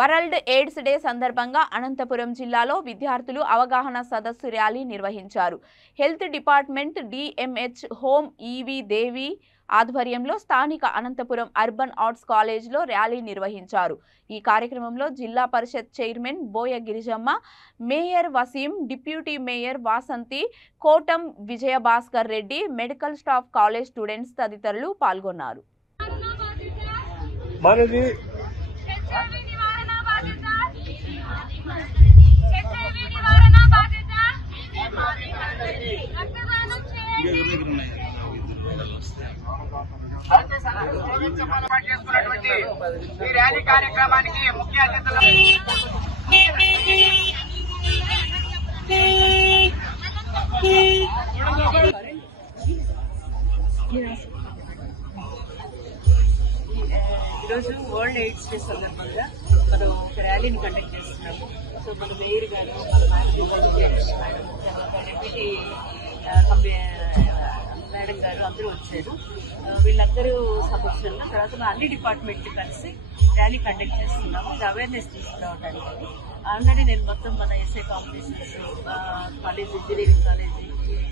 World AIDS day సందర్భంగా అనంతపురం జిల్లాలో విద్యార్థులు అవగాహన సదస్సు ర్యాలీ నిర్వహించారు. Health department DMHO EV Devi ఆధ్వర్యంలో స్థానిక అనంతపురం అర్బన్ ఆర్ట్స్ కాలేజ్లో ర్యాలీ నిర్వహించారు. ఈ కార్యక్రమంలో జిల్లా పరిషత్ chairman Boya Girijamma, mayor Waseem, deputy mayor Vasanthi, Kotam Vijayabhaskar Reddy, medical staff, college students తదితరులు పాల్గొన్నారు. ఈ ర్యాలీ కార్యక్రమానికి ముఖ్య అతిథులు ఈరోజు వరల్డ్ ఎయిడ్స్ డే సందర్భంగా మనం ఒక ర్యాలీని కండక్ట్ చేస్తున్నాము. సో మన మేయర్ గారు, మన మేడం, తర్వాత డెప్యూటీ మేడం గారు అందరూ వచ్చారు. వీళ్ళందరూ సమక్షంలో తర్వాత మన అన్ని డిపార్ట్మెంట్లు కలిసి ర్యాలీ కండక్ట్ చేస్తున్నాము. ఇది అవేర్నెస్ తీసుకురావడానికి. ఆల్రెడీ నేను మొత్తం మన SI competitions, college, engineering college,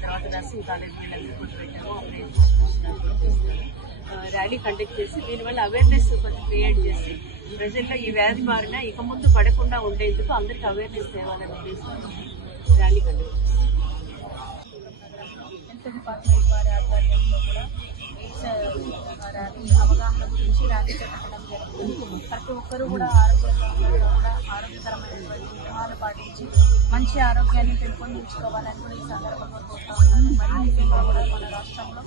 తర్వాత నర్సింగ్ కాలేజ్ వీళ్ళందరూ కూర్చోబెట్టాము. ర్యాలీ కండక్ట్ చేసి దీనివల్ల అవేర్నెస్ కొంచెం క్రియేట్ చేసి ప్రజల్లో ఈ వ్యాధి మారినా ఇక ముందు పడకుండా ఉండేందుకు అందరికి అవేర్నెస్ తేవాలని ఉద్దేశంతో ర్యాలీ కండక్ట్ చేస్తాం. హెల్త్ డిపార్ట్మెంట్ వారి ఆధ్వర్యంలో కూడా అవగాహన గురించి ర్యాలీ చేపట్టడం జరుగుతుంది. ప్రతి ఒక్కరూ కూడా ఆరోగ్యకరమైనటువంటి నియమాలు పాటించి మంచి ఆరోగ్యాన్ని పెంపొందించుకోవాలని కూడా ఈ సందర్భంగా కోరుతా ఉన్నాను. మరి ముఖ్యంగా కూడా మన రాష్ట్రంలో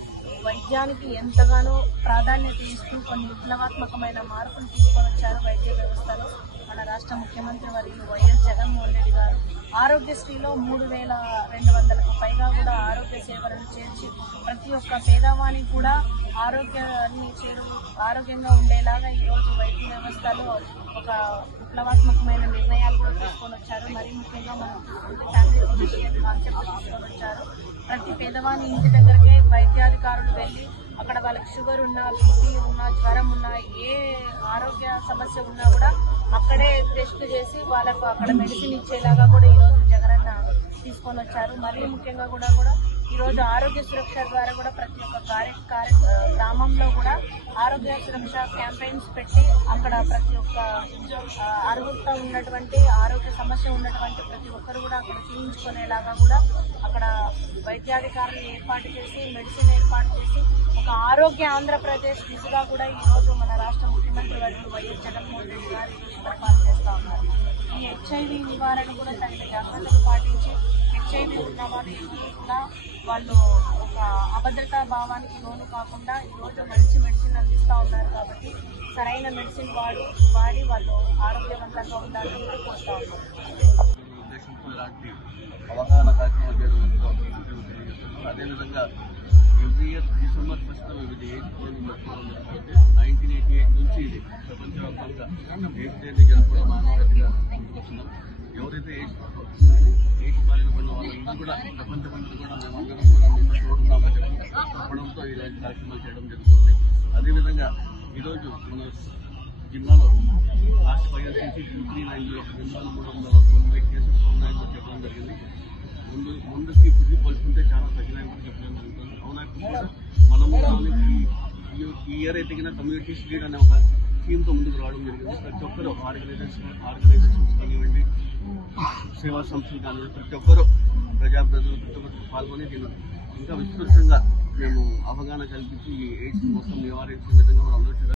వైద్యానికి ఎంతగానో ప్రాధాన్యత ఇస్తూ కొన్ని విప్లవాత్మకమైన మార్పులు తీసుకొని వచ్చారు వైద్య వ్యవస్థలో. మన రాష్ట్ర ముఖ్యమంత్రి వర్యులు వైఎస్ జగన్మోహన్ రెడ్డి గారు ఆరోగ్యశ్రీలో 3,200కు పైగా కూడా ఆరోగ్య సేవలను చేర్చి ప్రతి ఒక్క పేదవానికి కూడా ఆరోగ్యంగా ఉండేలాగా ఈరోజు వైద్య వ్యవస్థలో ఒక విప్లవాత్మకమైన నిర్ణయాలు కూడా తీసుకొని వచ్చారు. మరీ ముఖ్యంగా మనం ఫ్యామిలీ ఫిజిషియన్ కాన్సెప్ట్ తీసుకొని వచ్చారు. ప్రతి పేదవాని ఇంటి దగ్గరకే వైద్యాధికారులు వెళ్ళి అక్కడ వాళ్ళకి షుగర్ ఉన్నా, బీపీ ఉన్నా, జ్వరం ఉన్నా, ఏ ఆరోగ్య సమస్య ఉన్నా కూడా అక్కడే టెస్ట్ చేసి వాళ్ళకు అక్కడ మెడిసిన్ ఇచ్చేలాగా కూడా ఈరోజు జగనన్న తీసుకొని వచ్చారు. మరీ ముఖ్యంగా కూడా ఈరోజు ఆరోగ్య సురక్ష ద్వారా కూడా ప్రతి ఒక్క గ్రామంలో కూడా ఆరోగ్య సురక్ష క్యాంపెయిన్స్ పెట్టి అక్కడ ప్రతి ఒక్క అర్హత ఉన్నటువంటి ఆరోగ్య సమస్య ఉన్నటువంటి ప్రతి ఒక్కరు కూడా అక్కడ చూపించుకునేలాగా కూడా అక్కడ వైద్యాధికారులు ఏర్పాటు చేసి మెడిసిన్ ఏర్పాటు చేసి ఒక ఆరోగ్య ఆంధ్రప్రదేశ్ దిశగా కూడా ఈరోజు మన రాష్ట్ర ముఖ్యమంత్రి వర్యులు వైఎస్ జగన్మోహన్ రెడ్డి గారు పరిపాలన చేస్తూ ఉన్నారు. ఈ హెచ్ఐవి నివారణ కూడా తగిన జాగ్రత్తలు పాటించి హెచ్ఐవి ఉన్న వాళ్ళు ఎప్పుడు కూడా వాళ్ళు ఒక అభద్రతా భావానికి లోను కాకుండా ఈరోజు మంచి మెడిసిన్ అందిస్తూ ఉన్నారు. కాబట్టి సరైన మెడిసిన్ వాడి వాళ్ళు ఆరోగ్యవంతంగా ఉండాలని కోరుతూ ఉన్నారు. అవగాహన కార్యక్రమం చేయడం అదేవిధంగా ఎవ్రీ ఇయర్ December 1 వివిధ ఎయిడ్స్ డేని జరుపుకోవడం జరుగుతుంది. 1988 నుంచి ఇది ప్రపంచవ్యాప్తంగా ఎయిడ్స్ డేని జరుపుకోవడం మానవాళిగా ముందుకొస్తున్నాం. ఎవరైతే ఎయిడ్స్ బారిన పడిన వాళ్ళందరూ కూడా ప్రపంచమంతా కూడా మేమందరం కూడా మీతో చూడున్నామని చెప్పడంతో ఇలాంటి కార్యక్రమాలు చేయడం జరుగుతుంది. అదేవిధంగా ఈరోజు మన జిల్లాలో లాస్ట్ 5 years నుంచి 239,390 కేసెస్ ఉన్నాయని చెప్పడం జరిగింది. ముందుకి ఇప్పుడు పోల్చుకుంటే చాలా తగ్గినాయని కూడా చెప్పడం జరుగుతుంది. అవునా కూడా మనము ఈ ఇయర్ అయితే కమ్యూనిటీ లీడ్ అనే ఒక థీమ్తో ముందుకు రావడం జరిగింది. ప్రతి ఒక్కరు ఆర్గనైజేషన్స్ కానివ్వండి, సేవా సంస్థలు కానివ్వండి, ప్రతి ఒక్కరు ప్రజాప్రతినిధులు ప్రతి ఒక్కరు పాల్గొని దీన్ని ఇంకా విస్తృతంగా మేము అవగాహన కల్పించి ఈ ఎయిడ్స్ మొత్తం నివారించే విధంగా మనం అందరూ